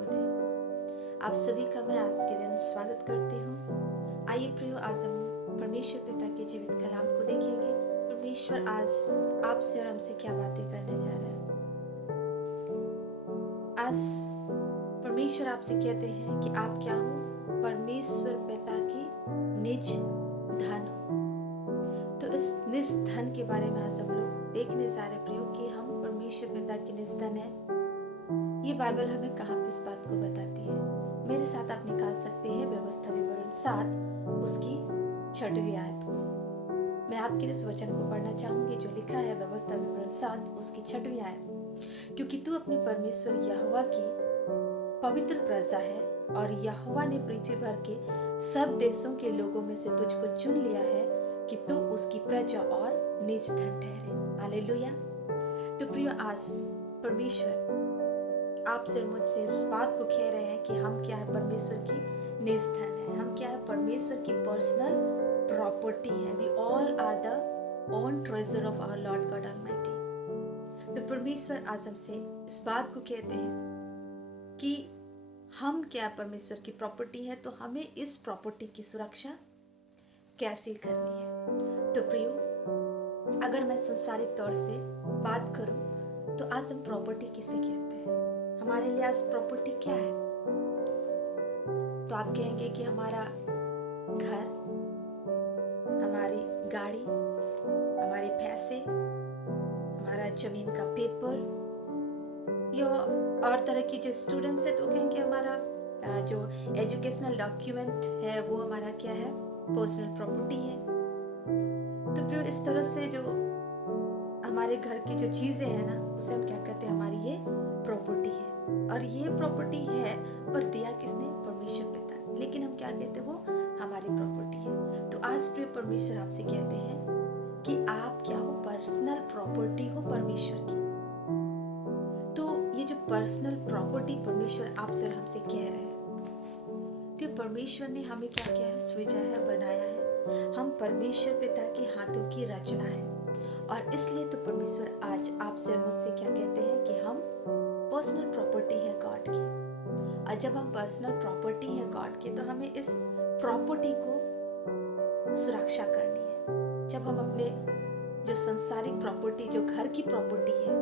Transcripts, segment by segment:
को दे। आप सभी का मैं आज के दिन स्वागत करती हूँ। आइए प्रियो, आज हम परमेश्वर पिता के जीवित कलाम को देखेंगे। परमेश्वर आज आपसे और हमसे क्या बातें करने जा रहा है। आज परमेश्वर आपसे कहते हैं कि आप क्या हो, परमेश्वर पिता की निज धन हो। तो इस निज धन के बारे में आज हम लोग देखने जा रहे प्रियो कि हम परमेश्वर पिता की निज धन है। ये बाइबल हमें कहाँ पे इस बात को बताती है। मेरे साथ आप निकाल सकते हैं व्यवस्था विवरण 7 उसकी 6वीं आयत को। मैं आपके लिए इस वचन को पढ़ना चाहूंगी जो लिखा है व्यवस्था विवरण 7 उसकी 6वीं आयत। क्योंकि तू अपने परमेश्वर यहोवा की पवित्र प्रजा है और यहोवा ने पृथ्वी भर के सब देशों के लोगों में से तुझको चुन लिया है कि तू उसकी प्रजा और निज धन ठहरे। हालेलुया। तो प्रियो, आज परमेश्वर आपसे मुझसे इस बात को कह रहे हैं कि हम क्या है, परमेश्वर की निज धन है। हम क्या है, परमेश्वर की पर्सनल प्रॉपर्टी है। We all are the own treasure of our Lord God Almighty. तो परमेश्वर आज हमसे इस बात को कहते हैं कि हम क्या परमेश्वर की प्रॉपर्टी है, तो हमें इस प्रॉपर्टी की सुरक्षा कैसे करनी है। तो प्रियो, अगर मैं संसारिक तौर से बात करूं तो आज हम प्रॉपर्टी किसे कहते हैं। हमारे लिए आज प्रॉपर्टी क्या है। तो आप कहेंगे कि हमारा घर, हमारी गाड़ी, हमारे पैसे, हमारा जमीन का पेपर, या और तरह की जो स्टूडेंट्स है तो कहेंगे हमारा जो एजुकेशनल डॉक्यूमेंट है वो हमारा क्या है, पर्सनल प्रॉपर्टी है। तो प्रियो, इस तरह से जो हमारे घर की जो चीजें हैं ना, उसे हम क्या कहते हैं, हमारी ये प्रॉपर्टी है। और ये प्रॉपर्टी है पर दिया किसने, परमेश्वर पिता ने। लेकिन हम क्या कहते हैं, वो हमारी प्रॉपर्टी है। तो आज प्रिय परमेश्वर आपसे कहते हैं कि आप क्या हो, पर्सनल प्रॉपर्टी हो परमेश्वर की। तो ये जो पर्सनल प्रॉपर्टी परमेश्वर आपसे और हमसे कह रहे हैं, तो परमेश्वर ने हमें क्या किया है, सृजा है, बनाया है। हम परमेश्वर पिता के हाथों की रचना है। और इसलिए तो परमेश्वर आज आपसे और मुझसे क्या कहते हैं कि हम पर्सनल प्रॉपर्टी है गॉड की। और जब हम पर्सनल प्रॉपर्टी है गॉड की, तो हमें इस प्रॉपर्टी को सुरक्षा करनी है। जब हम अपने जो संसारिक प्रॉपर्टी, जो घर की प्रॉपर्टी है,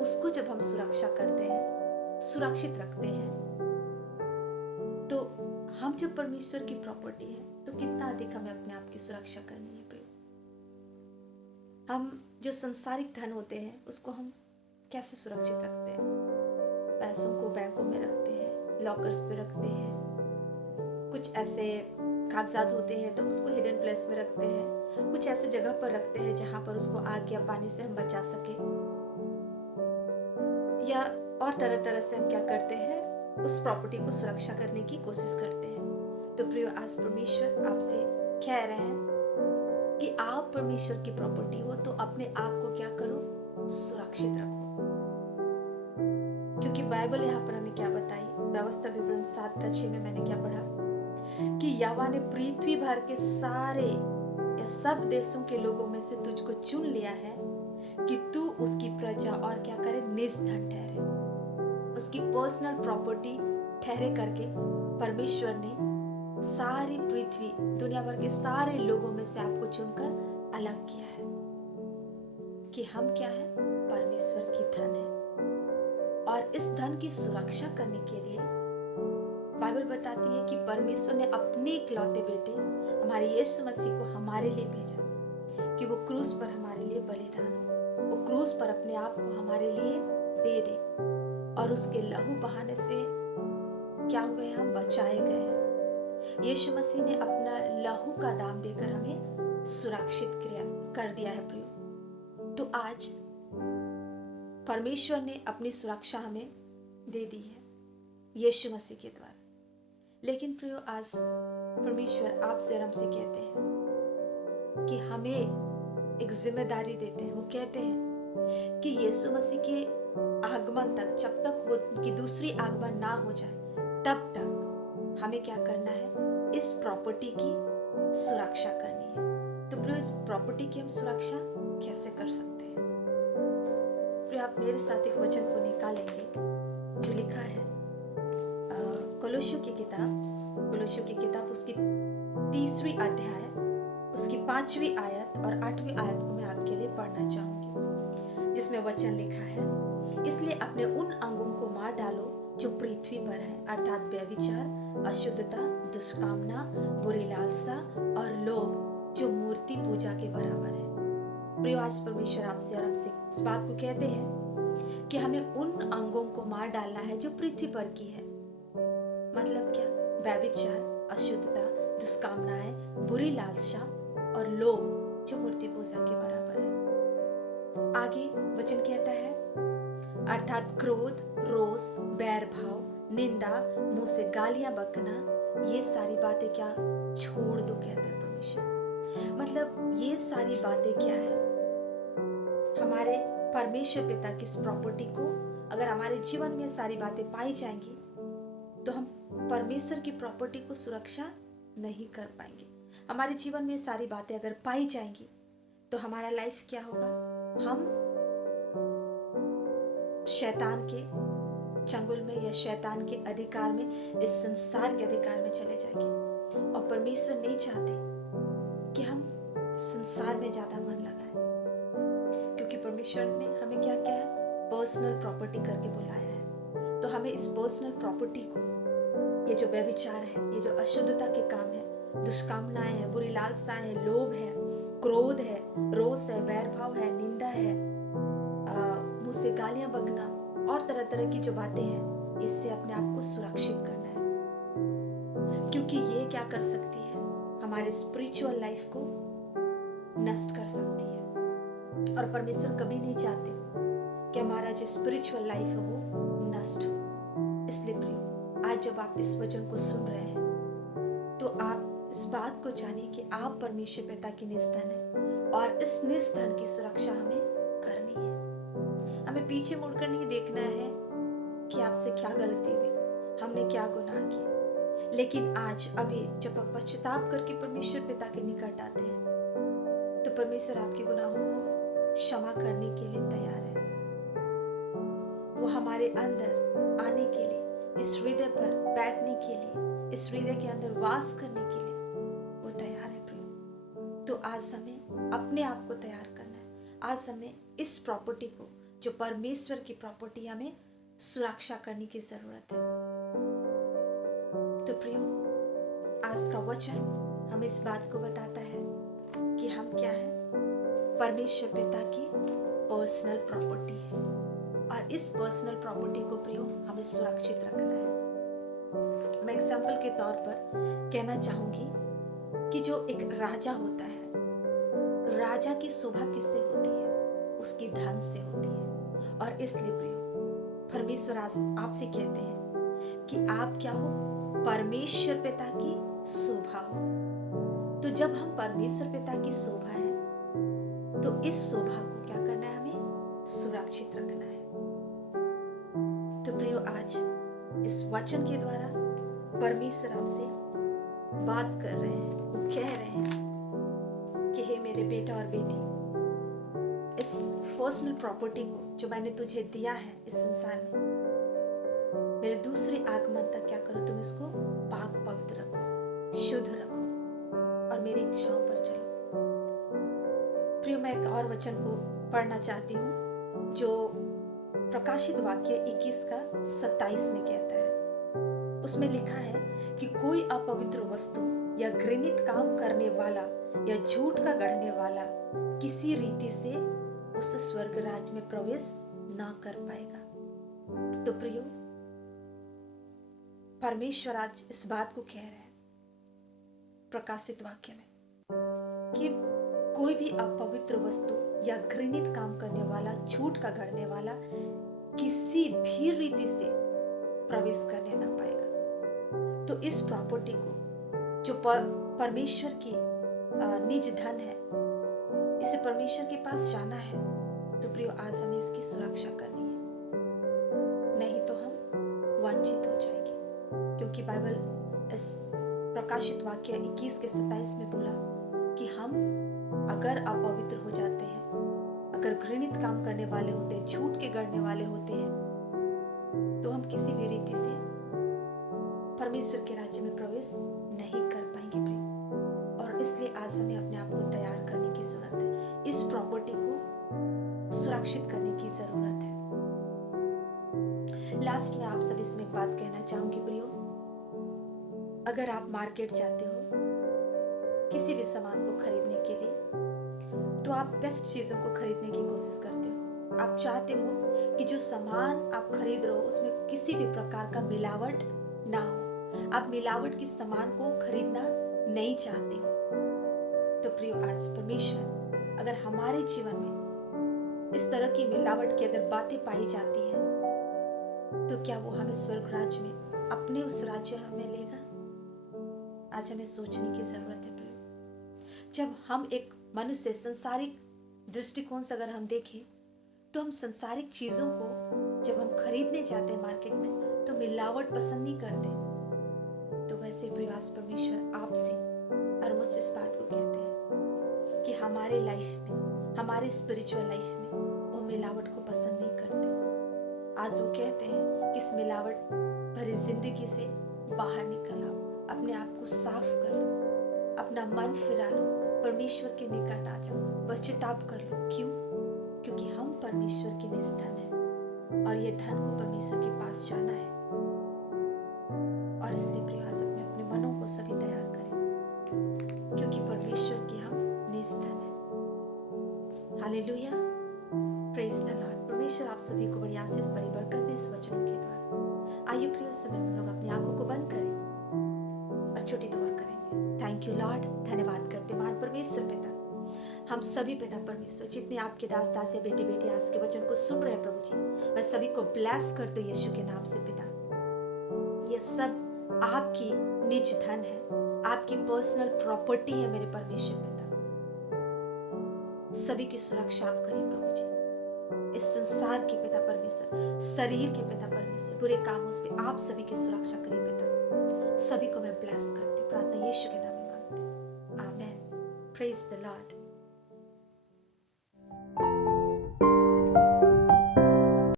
उसको जब हम सुरक्षा करते हैं, सुरक्षित रखते हैं, तो हम जब परमेश्वर की प्रॉपर्टी है तो कितना अधिक हमें अपने आप की सुरक्षा करनी है प्रिय। हम जो संसारिक धन होते हैं उसको हम कैसे सुरक्षित रखते हैं। पैसों को बैंकों में रखते हैं, लॉकर्स पे रखते हैं। कुछ ऐसे कागजात होते हैं तो उसको हिडन प्लेस में रखते हैं। कुछ ऐसे जगह पर रखते हैं जहां पर उसको आग या पानी से हम बचा सके, या और तरह तरह से हम क्या करते हैं, उस प्रॉपर्टी को सुरक्षा करने की कोशिश करते हैं। तो प्रियो, आज परमेश्वर आपसे कह रहे हैं कि आप परमेश्वर की प्रॉपर्टी हो, तो अपने आप को क्या करो, सुरक्षित रखो। क्योंकि बाइबल यहाँ पर हमें क्या बताई, व्यवस्था विवरण 7:6 में मैंने क्या पढ़ा कि यहोवा ने पृथ्वी भर के सारे या सब देशों के लोगों में से तुझको चुन लिया है कि तू उसकी प्रजा और क्या करे, निज धन ठहरे, उसकी पर्सनल प्रॉपर्टी ठहरे करके परमेश्वर ने सारी पृथ्वी, दुनिया भर के सारे लोगों में से आपको चुनकर अलग किया है कि हम क्या है, परमेश्वर की धन है। और इस धन की सुरक्षा करने के लिए बाइबल बताती है कि परमेश्वर ने अपने इकलौते बेटे हमारे यीशु मसीह को हमारे लिए भेजा कि वो क्रूस पर हमारे लिए बलिदान हो। वो क्रूस पर अपने आप को हमारे लिए दे दे और उसके लहू बहाने से क्या हुए, हम बचाए गए हैं। यीशु मसीह ने अपना लहू का दाम देकर हमें सुरक्षित कर दिया है प्रियो। तो आज परमेश्वर ने अपनी सुरक्षा हमें दे दी है यीशु मसीह के द्वारा। लेकिन प्रियो, आज परमेश्वर आपसे और हमसे कहते हैं कि हमें एक जिम्मेदारी देते हैं। वो कहते हैं कि यीशु मसीह के आगमन तक, जब तक वो उनकी दूसरी आगमन ना हो जाए, तब तक हमें क्या करना है, इस प्रॉपर्टी की सुरक्षा करनी है। तो प्रियो, इस प्रॉपर्टी की हम सुरक्षा कैसे कर सकते हैं। प्रियो, आप मेरे साथ एक वचन को निकालेंगे जो लिखा है कुलोसियों की किताब उसकी 3वीं अध्याय, उसकी 5वीं आयत और 8वीं आयत को मैं आपके लिए पढ़ना चाहूंगी, जिसमें वचन लिखा है, इसलिए अपने उन अंगों को मार डालो जो पृथ्वी पर है, अर्थात व्यभिचार, अशुद्धता, दुष्कामना, बुरी लालसा और लोभ, जो मूर्ति पूजा के बराबर है। प्रिय, आज परमेश्वर आपसे और हमसे इस बात को कहते हैं कि हमें उन अंगों को मार डालना है जो पृथ्वी पर की है। मतलब क्या? व्यभिचार, अशुद्धता, दुष्कामनाएं, बुरी लालसा और लोभ, जो मूर्ति पूजा के बराबर है। आगे वचन कहता है, अर्थात क्रोध, रोष, बैर भाव, निंदा, मुंह से गालियां बकना, ये सारी बातें क्या? छोड़ दो, कहता है परमेश्वर। मतलब ये सारी बातें क्या है? हमारे परमेश्वर पिता की इस प्रॉपर्टी को अगर हमारे जीवन में सारी बातें पाई जाएंगी तो हम परमेश्वर की प्रॉपर्टी को सुरक्षा नहीं कर पाएंगे। हमारे जीवन में सारी बातें अगर पाई जाएंगी तो हमारा लाइफ क्या होगा? हम शैतान के चंगुल में या शैतान के अधिकार में, इस संसार के अधिकार में चले जाएंगे। और परमेश्वर नहीं चाहते कि हम संसार में ज्यादा मन लगाएं, क्योंकि परमेश्वर ने हमें क्या क्या है? पर्सनल प्रॉपर्टी करके बुलाया है। तो हमें इस पर्सनल प्रॉपर्टी को, ये जो व्यभिचार है, ये जो अशुद्धता के काम है, दुष्कामनाएं है, बुरी लालसाएं है, लोभ है, क्रोध है, रोष है, बैर भाव है, निंदा है, मुंह से गालियां बकना और तरह तरह की जो बातें हैं, इससे अपने आप को सुरक्षित करना है, क्योंकि ये क्या कर सकती है? हमारे स्पिरिचुअल लाइफ को नष्ट कर सकती है। और परमेश्वर कभी नहीं चाहते कि हमारा जो स्पिरिचुअल लाइफ है वो नष्ट हो। इसलिए प्रियो, आज जब आप इस वचन को सुन रहे हैं तो आप इस बात को जानिए कि आप परमेश्वर पिता की निज धन है, और इस निज धन की सुरक्षा हमें करनी है। हमें पीछे मुड़कर नहीं देखना है कि आपसे क्या गलती हुई, हमने क्या गुनाह किया, लेकिन आज अभी जब आप पश्चाताप करके परमेश्वर पिता के निकट आते हैं तो परमेश्वर आपके गुनाहों को क्षमा करने के लिए तैयार है। वो हमारे अंदर आने के लिए, इस हृदय पर बैठने के लिए, इस हृदय के अंदर वास करने के लिए वो तैयार है प्रियो। तो आज हमें अपने आप को तैयार करना है। आज हमें इस प्रॉपर्टी को, जो परमेश्वर की प्रॉपर्टी, हमें सुरक्षा करने की जरूरत है। तो प्रियो, आज का वचन हमें इस बात को बताता है कि हम क्या है? परमेश्वर पिता की पर्सनल प्रॉपर्टी है, और इस पर्सनल प्रॉपर्टी को प्रियो हमें सुरक्षित रखना है। मैं एग्जाम्पल के तौर पर कहना चाहूंगी कि जो एक राजा होता है, राजा की शोभा किससे होती है? उसकी धन से होती है। और इसलिए प्रियो, परमेश्वर आज आपसे कहते हैं कि आप क्या हो? परमेश्वर पिता की शोभा हो। तो जब हम परमेश्वर पिता की शोभा है तो इस शोभा को क्या करना है? हमें सुरक्षित रखना है। तो प्रियो, आज इस वचन के द्वारा परमेश्वर आपसे बात कर रहे हैं। वो कह रहे हैं कि हे मेरे बेटा और बेटी, इस पर्सनल प्रॉपर्टी को जो मैंने तुझे दिया है इस संसार में, मेरे दूसरे आगमन तक क्या करो? तुम इसको पाक पवित्र रखो, शुद्ध रखो और मेरी इच्छाओं पर चलो। प्रियो, मैं एक और वचन को पढ़ना चाहती हूँ जो प्रकाशित वाक्य 21:27 में कहता है। उसमें लिखा है कि कोई अपवित्र वस्तु या घृणित काम करने वाला या झूठ का गढ़ने वाला किसी रीति से उस स्वर्ग राज्य में प्रवेश ना कर पाएगा। तो प्रियो, परमेश्वर आज इस बात को कह रहे हैं प्रकाशित वाक्य में कि कोई भी अपवित्र वस्तु या घृणित काम करने वाला, झूठ का गढ़ने वाला किसी भी रीति से प्रवेश करने ना पाएगा। तो इस प्रॉपर्टी को जो परमेश्वर की निज धन है, इसे परमेश्वर के पास जाना है, तो प्रियो आज हमें इसकी सुरक्षा करनी है, नहीं तो हम वंचित हो जाएंगे। क्योंकि बाइबल इस प्रकाशित वाक्य 21:27 में बोला कि हम अगर अपवित्र हो जाते हैं, अगर घृणित काम करने वाले होते हैं, झूठ के गढ़ने वाले होते हैं, तो हम किसी भी रीति से परमेश्वर के राज्य में प्रवेश नहीं कर पाएंगे प्रिय। और इसलिए आज हमें अपने आप को तैयार करने की जरूरत है, इस प्रॉपर्टी को सुरक्षित करने की जरूरत है। लास्ट में आप सभी से एक बात कहना चाहूंगी प्रियो, अगर आप मार्केट जाते हो किसी भी सामान को खरीदने के लिए, तो आप बेस्ट चीजों को खरीदने की कोशिश करते हो। आप चाहते हो कि जो सामान आप खरीद रहे हो उसमें किसी भी प्रकार का मिलावट ना हो। आप मिलावट की सामान को खरीदना नहीं चाहते हो। तो प्रियो, आज परमेश्वर अगर हमारे जीवन में इस तरह की मिलावट की अगर बातें पाई जाती है, तो क्या वो हमें स्वर्ग राज्य में, अपने उस राज्य में लेगा? आज हमें सोचने की जरूरत है प्रियो। जब हम एक मनुष्य संसारिक दृष्टिकोण से अगर हम देखें, तो हम संसारिक चीजों को जब हम खरीदने जाते हैं मार्केट में, तो मिलावट पसंद नहीं करते। तो वैसे प्रयास परमेश्वर आपसे और मुझसे इस बात को कहते हैं कि हमारे लाइफ में, हमारे स्पिरिचुअल लाइफ में वो मिलावट को पसंद नहीं करते। आज वो कहते हैं कि इस मिलावट भरी जिंदगी से बाहर निकल आओ, अपने आप को साफ कर लो, अपना मन फिरा लो, परमेश्वर के निकट आ जाओ, पश्चाताप कर लो। क्यों? क्योंकि हम परमेश्वर के निज धन है और ये धन को परमेश्वर के पास जाना है। और इसलिए प्रयास अपने मनों को सभी तैयार करें, क्योंकि परमेश्वर के हम निज धन है। Hallelujah, praise the Lord. परमेश्वर आप सभी को बड़ी आशीष, बड़ी बरकत दे इस वचनों के द्वारा। आइए प्रिय, समय में लोग अपनी आंखों को बंद करें और छोटी दुआ करेंगे। थैंक यू लॉर्ड, धन्यवाद करते मान परमेश्वर पिता, हम सभी पिता परमेश्वर, जितने आपके दास दास या बेटे बेटी आज के वचन को सुन रहे हैं प्रभु जी, मैं सभी को ब्लेस करते हूं यीशु के नाम से पिता। ये सब आपकी निज धन है, आपकी पर्सनल प्रॉपर्टी है मेरे परमेश्वर पिता। सभी की सुरक्षा आप करिए प्रभु जी, इस संसार के पिता परमेश्वर, शरीर के पिता परमेश्वर, बुरे कामों से आप सभी की सुरक्षा करिए पिता। सभी को मैं ब्लेस करती हूँ, प्रार्थना यीशु के नाम में मांगती हूँ, आमेन। Praise the Lord.